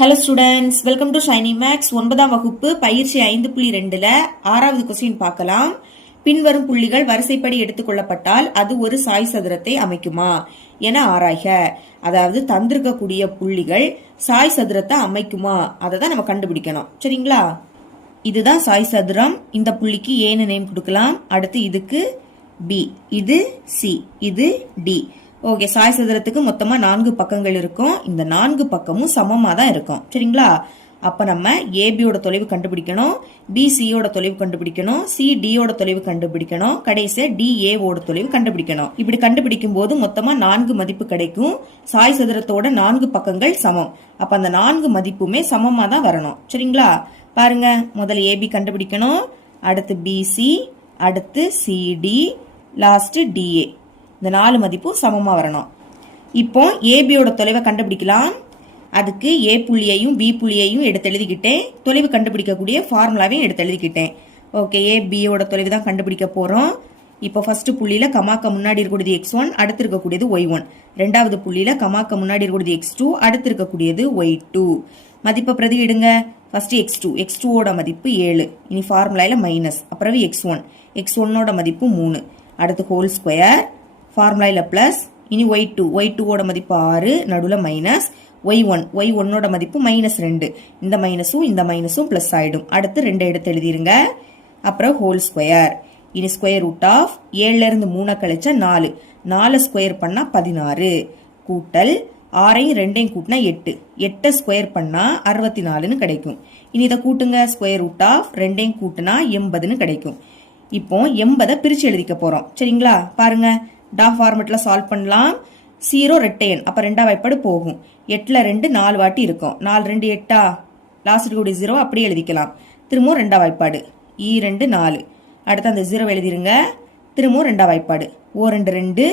Hello students welcome to Shiny Maths ஒன்பதாம் வகுப்பு பயிற்சி ஐந்து புள்ளி ரெண்டுல ஆறாவது கொஸ்டின் பார்க்கலாம். பின்வரும் புள்ளிகள் வரிசைப்படி எடுத்துக்கொள்ளப்பட்டால் அது ஒரு சாய் சதுரத்தை அமைக்குமா என ஆராய்க. அதாவது தந்திருக்கக்கூடிய புள்ளிகள் சாய் சதுரத்தை அமைக்குமா? அதை தான் நம்ம கண்டுபிடிக்கணும். சரிங்களா? இதுதான் சாய் சதுரம். இந்த புள்ளிக்கு ஏன்னு நேம் கொடுக்கலாம். அடுத்து இதுக்கு பி இது சி இது டி ஓகே சாய் சதுரத்துக்கு மொத்தமாக நான்கு பக்கங்கள் இருக்கும். இந்த நான்கு பக்கமும் சமமாக தான் இருக்கும். சரிங்களா? அப்போ நம்ம ஏபியோட தொலைவு கண்டுபிடிக்கணும். பிசியோட தொலைவு கண்டுபிடிக்கணும். சிடியோட தொலைவு கண்டுபிடிக்கணும். கடைசியாக டிஏஓட தொலைவு கண்டுபிடிக்கணும். இப்படி கண்டுபிடிக்கும் போது மொத்தமாக நான்கு மதிப்பு கிடைக்கும். சாய் சதுரத்தோட நான்கு பக்கங்கள் சமம். அப்போ அந்த நான்கு மதிப்புமே சமமாக தான் வரணும். சரிங்களா? பாருங்க முதல்ல ஏபி கண்டுபிடிக்கணும். அடுத்து பிசி அடுத்து சிடி லாஸ்ட்டு டிஏ இந்த நாலு மதிப்பும் சமமாக வரணும். இப்போ ஏபியோட தொலைவை கண்டுபிடிக்கலாம். அதுக்கு ஏ புள்ளியையும் பி புள்ளியையும் எடுத்து எழுதிக்கிட்டேன். தொலைவு கண்டுபிடிக்கக்கூடிய ஃபார்முலாவையும் எடுத்து எழுதிக்கிட்டேன். ஓகே ஏ பியோட தொலைவு தான் கண்டுபிடிக்க போகிறோம் இப்போ ஃபர்ஸ்ட் புள்ளியில் கமாக்க முன்னாடி இருக்கக்கூடியது எக்ஸ் ஒன் அடுத்து இருக்கக்கூடியது ஒய் ஒன் ரெண்டாவது புள்ளியில் கமாக்க முன்னாடி இருக்கக்கூடியது எக்ஸ் டூ அடுத்து இருக்கக்கூடியது ஒய் டூ மதிப்பை பிரதியிடுங்க. ஃபர்ஸ்ட் எக்ஸ் டூ எக்ஸ் டூவோட மதிப்பு ஏழு. இனி ஃபார்முலாவில் மைனஸ் அப்புறம் எக்ஸ் ஒன் எக்ஸ் ஒன்னோட மதிப்பு மூணு. அடுத்து ஹோல் ஸ்கொயர் ஃபார்முலாயில ப்ளஸ் இனி ஒய் டூ ஒய் டூவோட மதிப்பு ஆறு நடுவில் மைனஸ் ஒய் ஒன் ஒய் ஒன்னோட மதிப்பு மைனஸ் ரெண்டு. இந்த மைனஸும் இந்த மைனஸும் ப்ளஸ் ஆகிடும் அடுத்து ரெண்டு எடுத்து எழுதிருங்க. அப்புறம் ஹோல் ஸ்கொயர் இனி ஸ்கொயர் ரூட் ஆஃப் ஏழுலேருந்து மூணை கழிச்சா நாலு. நாலு ஸ்கொயர் பண்ணால் பதினாறு. கூட்டல் ஆறையும் ரெண்டையும் கூட்டினா எட்டு. எட்டை ஸ்கொயர் பண்ணால் அறுபத்தி நாலுன்னு கிடைக்கும். இனி இதை கூட்டுங்க. ஸ்கொயர் ரூட் ஆஃப் ரெண்டையும் கூட்டினா எண்பதுன்னு கிடைக்கும். இப்போ எண்பதை பிரித்து எழுதிக்க போகிறோம் சரிங்களா? பாருங்கள் டா ஃபார்மெட்டில் சால்வ் பண்ணலாம். ஜீரோ ரெட்டையன் அப்போ ரெண்டா வாய்ப்பாடு போகும். எட்டில் ரெண்டு நாலு வாட்டி இருக்கும். நாலு ரெண்டு எட்டா? லாஸ்ட் கூடிய ஜீரோ அப்படியே எழுதிக்கலாம். திரும்பவும் ரெண்டா வாய்ப்பாடு. இ ரெண்டு நாலு. அடுத்து அந்த ஜீரோ எழுதிருங்க. திரும்பவும் ரெண்டா வாய்ப்பாடு. ஓ ரெண்டு ரெண்டு.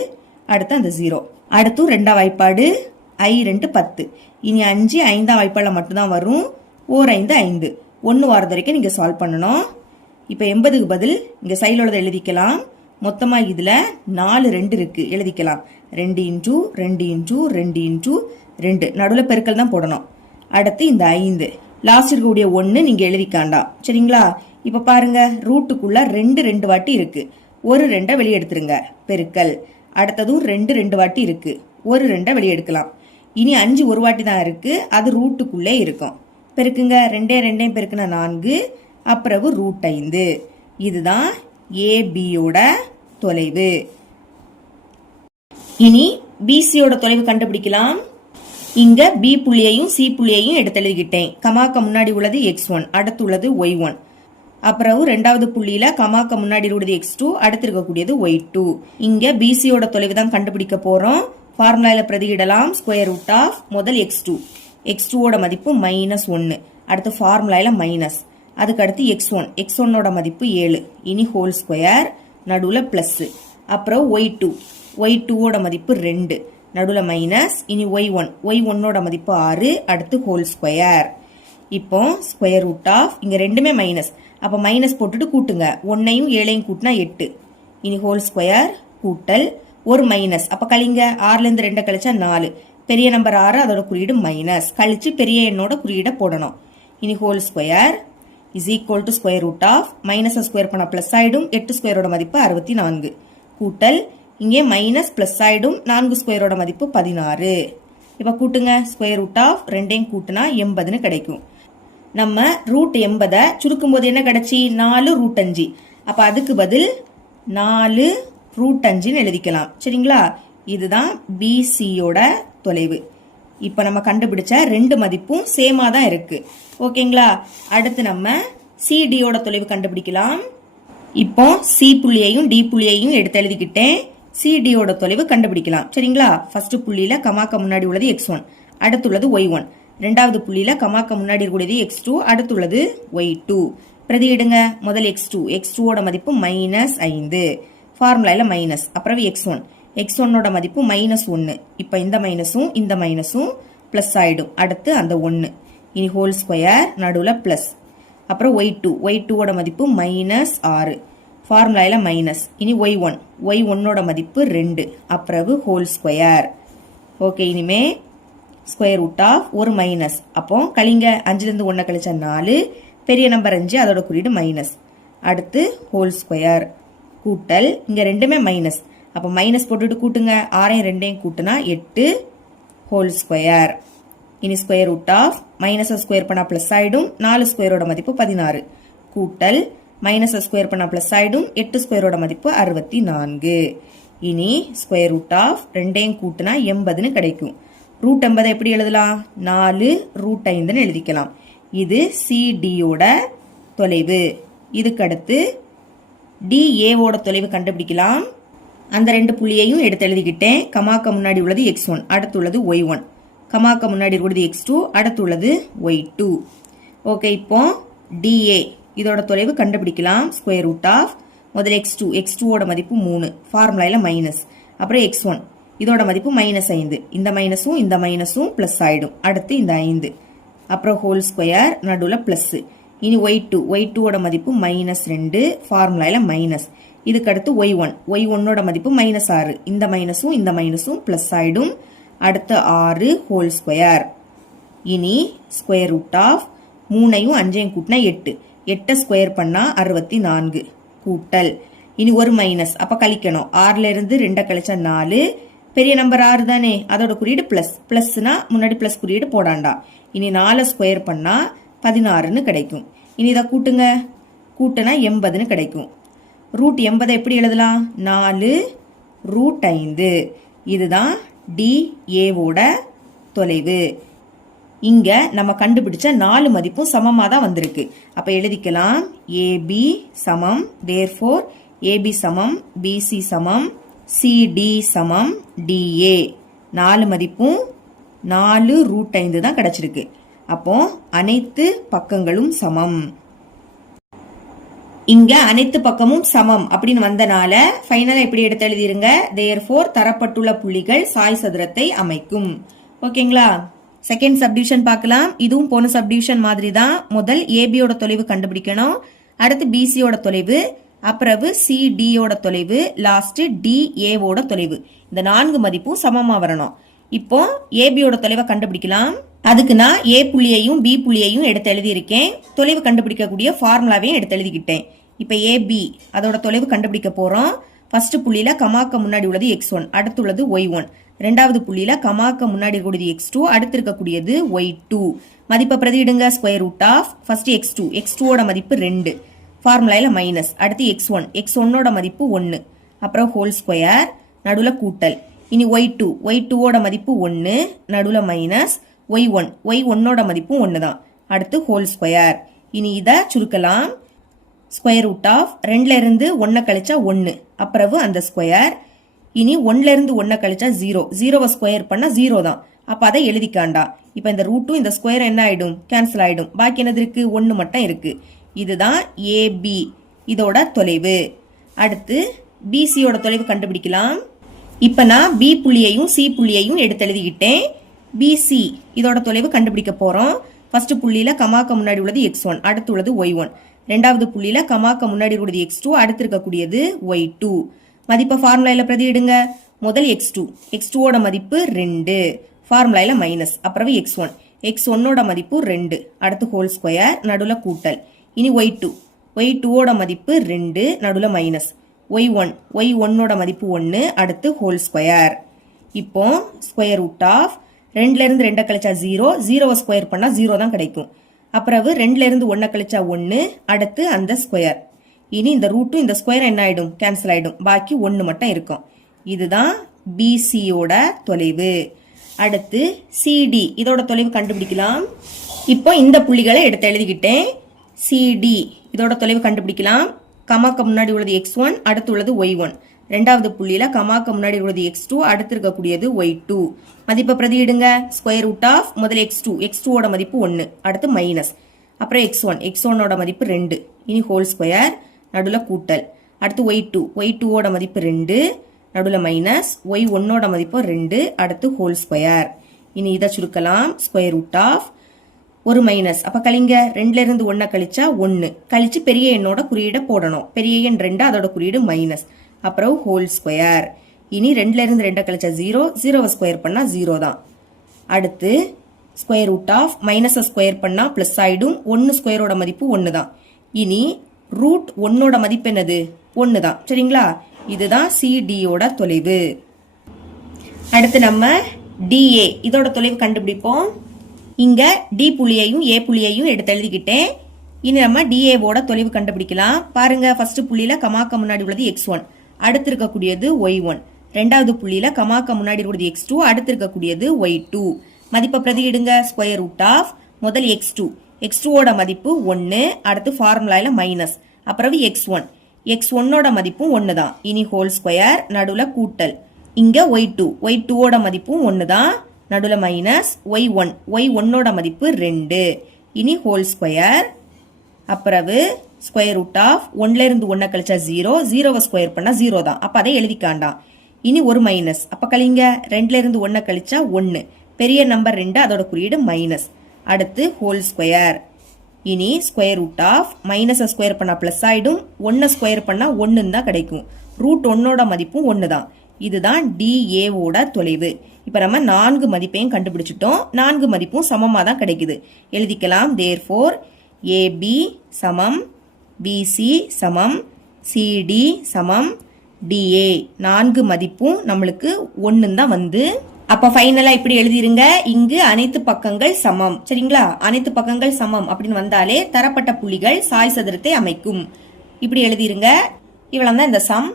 அடுத்து அந்த ஜீரோ அடுத்தும் ரெண்டா வாய்ப்பாடு. ஐ ரெண்டு பத்து. இனி அஞ்சு ஐந்தாம் வாய்ப்பாடில் மட்டும்தான் வரும். ஓர் ஐந்து ஐந்து. ஒன்று வாரது வரைக்கும் நீங்கள் சால்வ் பண்ணணும். இப்போ எண்பதுக்கு பதில் இங்கே சைடில் உள்ளதை எழுதிக்கலாம். மொத்தமாக இதில் நாலு ரெண்டு இருக்குது எழுதிக்கலாம். ரெண்டு இன்டூ ரெண்டு இன்டூ ரெண்டு இன்டூ ரெண்டு. நடுவில் பெருக்கல் தான் போடணும். அடுத்து இந்த ஐந்து. லாஸ்ட் இருக்கக்கூடிய ஒன்று நீங்கள் எழுதிக்காண்டாம் சரிங்களா? இப்போ பாருங்கள் ரூட்டுக்குள்ளே ரெண்டு ரெண்டு வாட்டி இருக்குது ஒரு ரெண்டை வெளியே எடுத்துருங்க. பெருக்கல். அடுத்ததும் ரெண்டு ரெண்டு வாட்டி இருக்குது ஒரு ரெண்டை வெளியே எடுக்கலாம். இனி அஞ்சு ஒரு வாட்டி தான் இருக்குது அது ரூட்டுக்குள்ளே இருக்கும். பெருக்குங்க. ரெண்டே ரெண்டையும் பெருக்குன நான்கு. அப்புறவு ரூட் ஐந்து. இதுதான் ஏபியோட தொலைவு. இனி பிசியோட தொலைவு கண்டுபிடிக்கலாம். இங்க பி புள்ளியையும் சி புள்ளியையும் எடுத்து எழுதிக்கிட்டேன் கமாக்க முன்னாடி உள்ளது எக்ஸ் ஒன் அடுத்து உள்ளது ஒய் ஒன் அப்புறம் ரெண்டாவது புள்ளியில கமாக்க முன்னாடி உள்ளது எக்ஸ் டூ அடுத்து இருக்கக்கூடியது ஒய் டூ இங்க பிசியோட தொலைவு தான் கண்டுபிடிக்க போறோம். ஃபார்முலால பிரதியிடலாம். ஸ்கொயர் ரூட் ஆஃப் முதல் எக்ஸ் டூ எக்ஸ் டூவோட மதிப்பு மைனஸ் ஒன்று அடுத்து ஃபார்முலாவில் மைனஸ் அதுக்கு அடுத்து எக்ஸ் ஒன் எக்ஸ் ஒன்னோட மதிப்பு ஏழு. இனி ஹோல் ஸ்கொயர் நடுவில் ப்ளஸ்ஸு அப்புறம் ஒய் டூ ஒய் டூவோட மதிப்பு ரெண்டு. நடுவில் மைனஸ் இனி ஒய் ஒன் ஒய் ஒன்னோட மதிப்பு ஆறு அடுத்து ஹோல் ஸ்கொயர் இப்போ ஸ்கொயர் ரூட் ஆஃப் இங்கே ரெண்டுமே மைனஸ் அப்போ மைனஸ் போட்டுட்டு கூட்டுங்க. ஒன்னையும் ஏழையும் கூட்டினா எட்டு. இனி ஹோல் ஸ்கொயர் கூட்டல் ஒரு மைனஸ் அப்போ கழிங்க. ஆறுலேருந்து ரெண்டை கழிச்சா நாலு. பெரிய நம்பர் ஆறு அதோட குறியீடு மைனஸ் கழிச்சு பெரிய எண்ணோட குறியீடை போடணும். இனி whole square is equal to square root of மைனஸை ஸ்கொயர் பண்ண ப்ளஸ் ஆயிடும் எட்டு ஸ்கொயரோட மதிப்பு அறுபத்தி நான்கு. கூட்டல் இங்கே மைனஸ் ப்ளஸ் ஆயிடும் நான்கு ஸ்கொயரோட மதிப்பு பதினாறு. இப்போ கூட்டுங்க. ஸ்கொயர் ரூட் ஆஃப் ரெண்டையும் கூட்டினா எண்பதுன்னு கிடைக்கும். நம்ம ரூட் எண்பதை சுருக்கும் போது என்ன கிடைச்சி? நாலு ரூட் அஞ்சு. அப்போ அதுக்கு பதில் நாலு ரூட் அஞ்சுன்னு எழுதிக்கலாம். சரிங்களா? இதுதான் பிசியோட தொலைவு. இப்போ நம்ம கண்டுபிடிச்ச ரெண்டு மதிப்பும் சேமாக தான் இருக்கு. ஓகேங்களா அடுத்து நம்ம சிடியோட தொலைவு கண்டுபிடிக்கலாம். இப்போ சி புள்ளியையும் டி புள்ளியையும் எடுத்து எழுதிக்கிட்டேன். சிடியோட தொலைவு கண்டுபிடிக்கலாம். சரிங்களா? ஃபர்ஸ்ட் புள்ளியில கமாக்க முன்னாடி உள்ளது எக்ஸ் ஒன் அடுத்துள்ளது ஒய் ஒன் ரெண்டாவது புள்ளியில கமாக்க முன்னாடி இருக்கக்கூடியது எக்ஸ் டூ அடுத்துள்ளது ஒய் டூ பிரதியிடுங்க முதல் எக்ஸ் டூ எக்ஸ் டூவோட மதிப்பு மைனஸ் ஐந்து. ஃபார்முலாவில் மைனஸ் அப்புறம் எக்ஸ் ஒன் எக்ஸ் ஒன்னோட மதிப்பு மைனஸ் ஒன்று இப்போ இந்த மைனஸும் இந்த மைனஸும் ப்ளஸ் ஆகிடும் அடுத்து அந்த ஒன்று இனி ஹோல் ஸ்கொயர் நடுவில் ப்ளஸ் அப்புறம் ஒய் டூ ஒய் டூவோட மதிப்பு மைனஸ் ஆறு. ஃபார்முலாயில் மைனஸ் இனி ஒய் ஒன் ஒய் ஒன்னோட மதிப்பு ரெண்டு. அப்புறவு ஹோல் ஸ்கொயர் ஓகே இனிமே ஸ்கொயர் ரூட் ஆஃப் ஒரு மைனஸ் அப்போ கழிங்க. அஞ்சுலேருந்து ஒன்றை கழிச்சா நாலு. பெரிய நம்பர் அஞ்சு அதோட குறியீடு மைனஸ் அடுத்து ஹோல் ஸ்கொயர் கூட்டல் இங்கே ரெண்டுமே மைனஸ் அப்போ மைனஸ் போட்டுட்டு கூட்டுங்க. ஆறையும் ரெண்டையும் கூட்டுனா எட்டு ஹோல் ஸ்கொயர் இனி ஸ்கொயர் ரூட் ஆஃப் மைனஸை ஸ்கொயர் பண்ணால் ப்ளஸ் ஆகிடும் நாலு ஸ்கொயரோட மதிப்பு பதினாறு. கூட்டல் மைனஸை ஸ்கொயர் பண்ணால் ப்ளஸ் ஆகிடும் எட்டு ஸ்கொயரோட மதிப்பு அறுபத்தி நான்கு இனி ஸ்கொயர் ரூட் ஆஃப் ரெண்டையும் கூட்டினா எண்பதுன்னு கிடைக்கும். ரூட் எண்பதை எப்படி எழுதலாம்? நாலு ரூட் ஐந்துன்னு எழுதிக்கலாம். இது சிடியோட தொலைவு. இதுக்கடுத்து டிஏவோட தொலைவு கண்டுபிடிக்கலாம். அந்த ரெண்டு புள்ளியையும் எடுத்து எழுதிக்கிட்டேன். கமாக்க முன்னாடி உள்ளது எக்ஸ் ஒன் அடுத்துள்ளது ஒய் ஒன் கமாக்க முன்னாடி உள்ளது எக்ஸ் டூ அடுத்துள்ளது ஒய் டூ ஓகே இப்போ டிஏ இதோட தொலைவு கண்டுபிடிக்கலாம். ஸ்கொயர் ரூட் ஆஃப் முதல்ல எக்ஸ் டூ எக்ஸ் டூவோட மதிப்பு மூணு ஃபார்முலாயில் மைனஸ் அப்புறம் எக்ஸ் ஒன் இதோட மதிப்பு மைனஸ் ஐந்து. இந்த மைனஸும் இந்த மைனஸும் ப்ளஸ் ஆகிடும் அடுத்து இந்த ஐந்து. அப்புறம் ஹோல் ஸ்கொயர் நடுவில் ப்ளஸ்ஸு இனி ஒய் டூ ஒய் டூவோட மதிப்பு மைனஸ் ரெண்டு ஃபார்முலாவில் மைனஸ் இதுக்கு அடுத்து ஒய் ஒன் ஒய் ஒன்னோட மதிப்பு மைனஸ் ஆறு. இந்த மைனஸும் இந்த மைனஸும் ப்ளஸ் ஆகிடும் அடுத்து ஆறு ஹோல் ஸ்கொயர் இனி ஸ்கொயர் ரூட் ஆஃப் மூணையும் அஞ்சையும் கூட்டினா எட்டு. எட்டை ஸ்கொயர் பண்ணால் அறுபத்தி நான்கு கூட்டல். இனி ஒரு மைனஸ் அப்போ கழிக்கணும். ஆறுலேருந்து ரெண்டை கழிச்சா நாலு. பெரிய நம்பர் ஆறு தானே? அதோட குறியீடு ப்ளஸ் ப்ளஸ்னா முன்னாடி ப்ளஸ் குறியீடு போடாண்டா. இனி நாலு ஸ்கொயர் பண்ணால் பதினாறுன்னு கிடைக்கும். இனி இதை கூட்டுங்க. கூட்டினா எண்பதுன்னு கிடைக்கும். ரூட் எண்பதை எப்படி எழுதலாம்? நாலு ரூட் ஐந்து. இதுதான் டிஏவோட தொலைவு. இங்கே நம்ம கண்டுபிடிச்ச நாலு மதிப்பும் சமமாக தான் வந்திருக்கு. அப்போ எழுதிக்கலாம். ஏபி சமம் தேர்ஃபோர் ஏபி சமம் பிசி சமம் சிடி சமம் டிஏ நாலு மதிப்பும் நாலு ரூட் ஐந்து தான் கிடச்சிருக்கு. அப்போ அனைத்து பக்கங்களும் சமம். இங்க அனைத்து பக்கமும் சமம் அப்படின்னு வந்தனால ஃபைனலா எப்படி எடுத்து எழுதிருங்க? தேர் ஃபோர் தரப்பட்டுள்ள புள்ளிகள் சாய் சதுரத்தை அமைக்கும். ஓகேங்களா செகண்ட் சப்டிவிஷன் பார்க்கலாம். இதுவும் போன சப்டிவிஷன் மாதிரி தான் முதல் ஏபியோட தொலைவு கண்டுபிடிக்கணும். அடுத்து பிசியோட தொலைவு அப்புறவு சிடியோட தொலைவு லாஸ்ட் டிஏவோட தொலைவு. இந்த நான்கு மதிப்பும் சமமா வரணும். இப்போ ஏபியோட தொலைவை கண்டுபிடிக்கலாம். அதுக்கு நான் ஏ புள்ளியையும் பி புள்ளியையும் எடுத்து எழுதியிருக்கேன். தொலைவு கண்டுபிடிக்கக்கூடிய ஃபார்முலாவையும் எடுத்து எழுதிக்கிட்டேன். இப்போ ஏபி அதோட தொலைவு கண்டுபிடிக்க போகிறோம் ஃபர்ஸ்ட் புள்ளியில் கமாக்க முன்னாடி உள்ளது எக்ஸ் ஒன் அடுத்துள்ளது ஒய் ஒன் ரெண்டாவது புள்ளியில் கமாக்க முன்னாடி இருக்கக்கூடியது எக்ஸ் டூ அடுத்து இருக்கக்கூடியது ஒய் டூ மதிப்பை பிரதியிடுங்க square root of first x two x டூவோட மதிப்பு ரெண்டு. ஃபார்முலாயில் மைனஸ் அடுத்து எக்ஸ் ஒன் எக்ஸ் ஒன்னோட மதிப்பு ஒன்று அப்புறம் ஹோல் ஸ்கொயர் நடுவில் கூட்டல். இனி ஒய் டூ ஒய் டூவோட மதிப்பு ஒன்று நடுவில் மைனஸ் ஒய் ஒன் ஒய் ஒன்னோட மதிப்பும் ஒன்று தான் அடுத்து ஹோல் ஸ்கொயர் இனி இதை சுருக்கலாம். ஸ்கொயர் ரூட் ஆஃப் ரெண்டுலேருந்து ஒன்றை கழிச்சா ஒன்று அப்புறவு அந்த ஸ்கொயர் இனி ஒன்லிருந்து ஒன்றை கழிச்சா ஜீரோ ஜீரோவை ஸ்கொயர் பண்ணால் ஜீரோ தான். அப்போ அதை எழுதிக்காண்டா. இப்போ இந்த ரூட்டும் இந்த ஸ்கொயர் என்ன ஆகிடும் கேன்சல் ஆகிடும் பாக்கி என்னது இருக்குது ஒன்று மட்டும் இருக்குது இதுதான் ஏபி இதோட தொலைவு. அடுத்து பிசியோட தொலைவு கண்டுபிடிக்கலாம். இப்போ நான் பி புள்ளியையும் சி புள்ளியையும் எடுத்து எழுதிக்கிட்டேன். பிசி இதோட தொலைவு கண்டுபிடிக்க போகிறோம் ஃபஸ்ட்டு புள்ளியில் கமாக்க முன்னாடி உள்ளது எக்ஸ் ஒன் அடுத்து உள்ளது ஒய் ஒன் ரெண்டாவது புள்ளியில் கமாக்க முன்னாடி உள்ளது எக்ஸ் டூ அடுத்து இருக்கக்கூடியது ஒய் டூ மதிப்பை ஃபார்முலாயில பிரதியிடுங்க முதல் எக்ஸ் டூ எக்ஸ் டூவோட மதிப்பு ரெண்டு. ஃபார்முலாயில மைனஸ் அப்புறம் எக்ஸ் ஒன் எக்ஸ் ஒன்னோட மதிப்பு ரெண்டு. அடுத்து ஹோல் ஸ்கொயர் நடுவில் கூட்டல். இனி ஒய் டூ ஒய் டூவோட மதிப்பு ரெண்டு நடுவில் மைனஸ் ஒய் ஒன் ஒய் ஒன்னோட மதிப்பு ஒன்று அடுத்து ஹோல் ஸ்கொயர் இப்போ ஸ்கொயர் ரூட் ஆஃப் ரெண்டுல இருந்து ரெண்டை கழிச்சா ஜீரோ ஜீரோவை ஸ்கொயர் பண்ணா ஜீரோ தான் கிடைக்கும். அப்புறவு ரெண்டுல இருந்து ஒன்றை கழிச்சா ஒன்று அடுத்து அந்த ஸ்கொயர் இனி இந்த ரூட்டும் இந்த ஸ்கொயர் என்ன ஆயிடும்? கேன்சல் ஆயிடும். பாக்கி ஒன்று மட்டும் இருக்கும். இதுதான் பிசியோட தொலைவு. அடுத்து சிடி இதோட தொலைவு கண்டுபிடிக்கலாம். இப்போ இந்த புள்ளிகளை எடுத்து எழுதிக்கிட்டேன். சிடி இதோட தொலைவு கண்டுபிடிக்கலாம். கமாக்க முன்னாடி உள்ளது எக்ஸ் ஒன் அடுத்து உள்ளது ஒய் ஒன் ரெண்டாவது புள்ளியில கமாக்க முன்னாடி உள்ளது எக்ஸ் டூ அடுத்து இருக்கக்கூடியது ஒய் டூ மதிப்பை பிரதியிடுங்க. ஸ்கொயர் ரூட் ஆஃப் முதல்ல எக்ஸ் டூ எக்ஸ் டூவோட மதிப்பு ஒன்று அடுத்து மைனஸ் அப்புறம் எக்ஸ் ஒன் எக்ஸ் ஒன்னோட மதிப்பு ரெண்டு. இனி ஹோல் ஸ்கொயர் நடுவில் கூட்டல். அடுத்து ஒய் டூ ஒய் டூவோட மதிப்பு ரெண்டு நடுவில் மைனஸ் ஒய் ஒன்னோட மதிப்பு ரெண்டு அடுத்து ஹோல் ஸ்கொயர் இனி இதை சுருக்கலாம். ஸ்கொயர் ரூட் ஆஃப் ஒரு மைனஸ் அப்ப கழிங்க ரெண்டுல இருந்து ஒன்ன கழிச்சா ஒன்னு கழிச்சு பெரிய எண்ணோட குறியீடை போடணும். பெரிய எண் ரெண்டு அதோட குறியீடு மைனஸ் அப்புறம் ஹோல் ஸ்கொயர் இனி ரெண்டுல இருந்து ரெண்டை கழிச்சா ஜீரோ ஜீரோவை ஸ்கொயர் பண்ணா ஜீரோ தான். அடுத்து ஸ்கொயர் ரூட் ஆஃப் மைனஸை ஸ்கொயர் பண்ணால் ப்ளஸ் ஆயிடும். ஒன்று ஸ்கொயரோட மதிப்பு ஒன்று தான். இனி ரூட் ஒன்னோட மதிப்பு என்னது? ஒன்று தான். சரிங்களா? இதுதான் சிடியோட தொலைவு. அடுத்து நம்ம டிஏ இதோட தொலைவு கண்டுபிடிப்போம். இங்க டி புள்ளியையும் ஏ புள்ளியையும் எடுத்து எழுதிக்கிட்டேன். இனி நம்ம டிஏவோட தொலைவு கண்டுபிடிக்கலாம். பாருங்க ஃபர்ஸ்ட் புள்ளியில கமாக்க முன்னாடி உள்ளது எக்ஸ் ஒன் அடுத்து இருக்கக்கூடியது ஒய் ஒன் ரெண்டாவது புள்ளியில கமாக்க முன்னாடி உள்ளது எக்ஸ் டூ அடுத்து இருக்கக்கூடியது ஒய் டூ மதிப்பை பிரதியிடுங்க. ஸ்கொயர் ரூட் ஆஃப் முதல் எக்ஸ் டூ எக்ஸ் டூவோட மதிப்பு ஒன்று அடுத்து ஃபார்முலாயில் மைனஸ் அப்புறம் எக்ஸ் ஒன் எக்ஸ் ஒன்னோட மதிப்பும் ஒன்று தான் இனி ஹோல் ஸ்கொயர் நடுவில் கூட்டல். இங்கே ஒய் டூ ஒய் டூவோட மதிப்பும் ஒன்று தான் நடுவில் மைனஸ் ஒய் ஒன் ஒய் ஒன்னோட மதிப்பு ரெண்டு. இனி ஹோல் ஸ்கொயர் அப்புறவு ஸ்கொயர் ரூட் ஆஃப் ஒன்லேருந்து ஒன்றை கழிச்சா ஜீரோ ஜீரோவை ஸ்கொயர் பண்ணால் ஜீரோ தான். அப்போ அதை எழுதிக்காண்டாம் இனி ஒரு மைனஸ் அப்போ கழிங்க. ரெண்டுலேருந்து ஒன்றை கழிச்சா ஒன்று பெரிய நம்பர் ரெண்டு அதோட குறியீடு மைனஸ் அடுத்து ஹோல் ஸ்கொயர் இனி ஸ்கொயர் ரூட் ஆஃப் மைனஸை ஸ்கொயர் பண்ணால் ப்ளஸ் ஆகிடும் ஒன்றை ஸ்கொயர் பண்ணால் ஒன்றுன்னு தான் கிடைக்கும். ரூட் ஒன்னோட மதிப்பும் ஒன்று தான் இதுதான் டிஏவோட தொலைவு. இப்போ நம்ம நான்கு மதிப்பையும் கண்டுபிடிச்சிட்டோம். நான்கு மதிப்பும் சமமாக தான் கிடைக்குது. எழுதிக்கலாம். தேர் ஃபோர் ஏபி சமம் பிசி சமம் சிடி சமம் டிஏ நான்கு மதிப்பும் நம்மளுக்கு ஒன்று தான் வந்து. அப்போ ஃபைனலாக இப்படி எழுதிருங்க. இங்கு அனைத்து பக்கங்கள் சமம். சரிங்களா? அனைத்து பக்கங்கள் சமம் அப்படின்னு வந்தாலே தரப்பட்ட புள்ளிகள் சாய் சதுரத்தை அமைக்கும். இப்படி எழுதிருங்க. இவ்வளோ தான் இந்த சம்